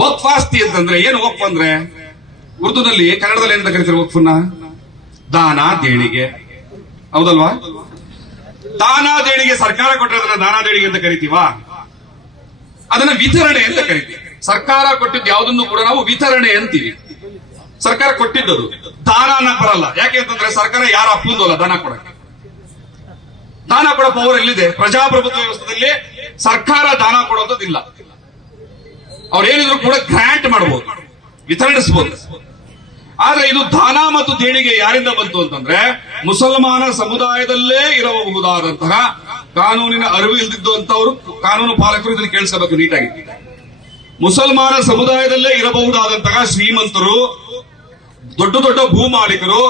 ವಕ್ಫ್ ಅಂತಂದ್ರೆ ಏನು ವಕ್ ಅಂದ್ರೆ ಉರ್ದುನಲ್ಲಿ ಕನ್ನಡದಲ್ಲಿ ಏನಂತ ಕರಿತಾರೆ ವಕ್ಫನ್ನ ದಾನ ದೇಣಿಗೆ ಹೌದಲ್ವಾ ದಾನ ದೇಣಿಗೆ ಸರ್ಕಾರ ಕೊಟ್ಟಿರೋದನ್ನ ದಾನ ದೇಣಿಗೆ ಅಂತ ಕರಿತೀವಾ ಅದನ್ನ ವಿತರಣೆ ಅಂತ ಕರಿತೀವಿ ಸರ್ಕಾರ ಕೊಟ್ಟಿದ್ದು ಯಾವುದನ್ನು ಕೂಡ ನಾವು ವಿತರಣೆ ಅಂತೀವಿ ಸರ್ಕಾರ ಕೊಟ್ಟಿದ್ದದು ದಾನ ಅನ್ನಕ್ ಬರಲ್ಲ ಯಾಕೆ ಅಂತಂದ್ರೆ ಸರ್ಕಾರ ಯಾರು ಅಪ್ಪಂದು ದಾನ ಕೊಡಕ್ಕೆ ದಾನ ಕೊಡೋ ಪವರ್ ಎಲ್ಲಿದೆ ಪ್ರಜಾಪ್ರಭುತ್ವ ವ್ಯವಸ್ಥೆಯಲ್ಲಿ ಸರ್ಕಾರ ದಾನ ಕೊಡೋದದಿಲ್ಲ ಅವ್ರು ಏನಿದ್ರು ಕೂಡ ಗ್ರಾಂಟ್ ಮಾಡಬಹುದು ವಿತರಣಿಸಬಹುದು ಆದ್ರೆ ಇದು ದಾನ ಮತ್ತು ದೇಣಿಗೆ ಯಾರಿಂದ ಬಂತು ಅಂತಂದ್ರೆ ಮುಸಲ್ಮಾನ ಸಮುದಾಯದಲ್ಲೇ ಇರಬಹುದಾದಂತಹ ಕಾನೂನಿನ ಅರಿವು ಇಲ್ದಿದ್ದು ಅಂತವರು ಕಾನೂನು ಪಾಲಕರು ಇದನ್ನು ಕೇಳಿಸಬೇಕು ನೀಟಾಗಿ ಮುಸಲ್ಮಾನ ಸಮುದಾಯದಲ್ಲೇ ಇರಬಹುದಾದಂತಹ ಶ್ರೀಮಂತರು ದೊಡ್ಡ ದೊಡ್ಡ ಭೂ ಮಾಲೀಕರು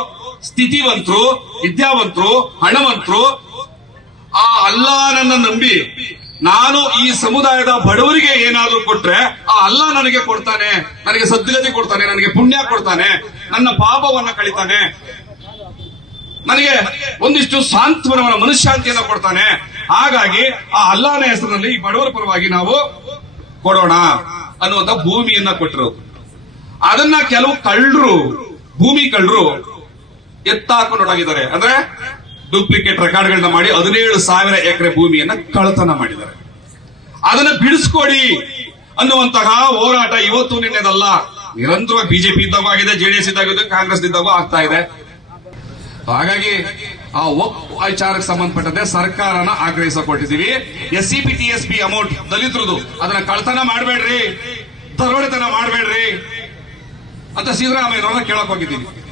ಸ್ಥಿತಿವಂತರು ವಿದ್ಯಾವಂತರು ಹಣವಂತರು ಆ ಅಲ್ಲಾನನ್ನ ನಂಬಿ ನಾನು ಈ ಸಮುದಾಯದ ಬಡವರಿಗೆ ಏನಾದರೂ ಕೊಟ್ರೆ ಆ ಅಲ್ಲ ನನಗೆ ಕೊಡ್ತಾನೆ ನನಗೆ ಸದ್ಗತಿ ಕೊಡ್ತಾನೆ ನನಗೆ ಪುಣ್ಯ ಕೊಡ್ತಾನೆ ನನ್ನ ಪಾಪವನ್ನ ಕಳಿತಾನೆ ನನಗೆ ಒಂದಿಷ್ಟು ಸಾಂತ್ವನವನ್ನ ಮನಃಶಾಂತಿಯನ್ನ ಕೊಡ್ತಾನೆ ಹಾಗಾಗಿ ಆ ಅಲ್ಲಾನ ಹೆಸರಿನಲ್ಲಿ ಈ ಬಡವರ ಪರವಾಗಿ ನಾವು ಕೊಡೋಣ ಅನ್ನುವಂತ ಭೂಮಿಯನ್ನ ಕೊಟ್ಟರು ಅದನ್ನ ಕೆಲವು ಕಳ್ಳರು ಭೂಮಿ ಕಳ್ಳರು ಎತ್ತಾಕೊಂಡು ಅಂದ್ರೆ ಡೂಪ್ಲಿಕೇಟ್ ರೆಕಾರ್ಡ್ಗಳನ್ನ ಮಾಡಿ ಹದಿನೇಳು ಸಾವಿರ ಎಕರೆ ಭೂಮಿಯನ್ನ ಕಳತನ ಮಾಡಿದ್ದಾರೆ ಅದನ್ನ ಬಿಡಿಸ್ಕೊಡಿ ಅನ್ನುವಂತಹ ಹೋರಾಟ ಇವತ್ತು ನಿನ್ನೆದಲ್ಲ ನಿರಂತರ ಬಿಜೆಪಿ ಇದ್ದವಾಗಿದೆ ಆಗಿದೆ ಜೆಡಿಎಸ್ ಇದ್ದಾಗಿದೆ ಕಾಂಗ್ರೆಸ್ ಇದ್ದಾಗ ಆಗ್ತಾ ಇದೆ ಹಾಗಾಗಿ ಆ ಒಪ್ಪು ವಿಚಾರಕ್ಕೆ ಸಂಬಂಧಪಟ್ಟಂತೆ ಸರ್ಕಾರನ ಆಗ್ರಹಿಸಿಕೊಟ್ಟಿದ್ದೀವಿ S C P T S P amount ದಲಿತರದು ಅದನ್ನ ಕಳತನ ಮಾಡಬೇಡ್ರಿ ದರೋಡೆತನ ಮಾಡಬೇಡ್ರಿ ಅಂತ ಸಿದ್ದರಾಮಯ್ಯ ಕೇಳಕ್ ಹೋಗಿದ್ದೀನಿ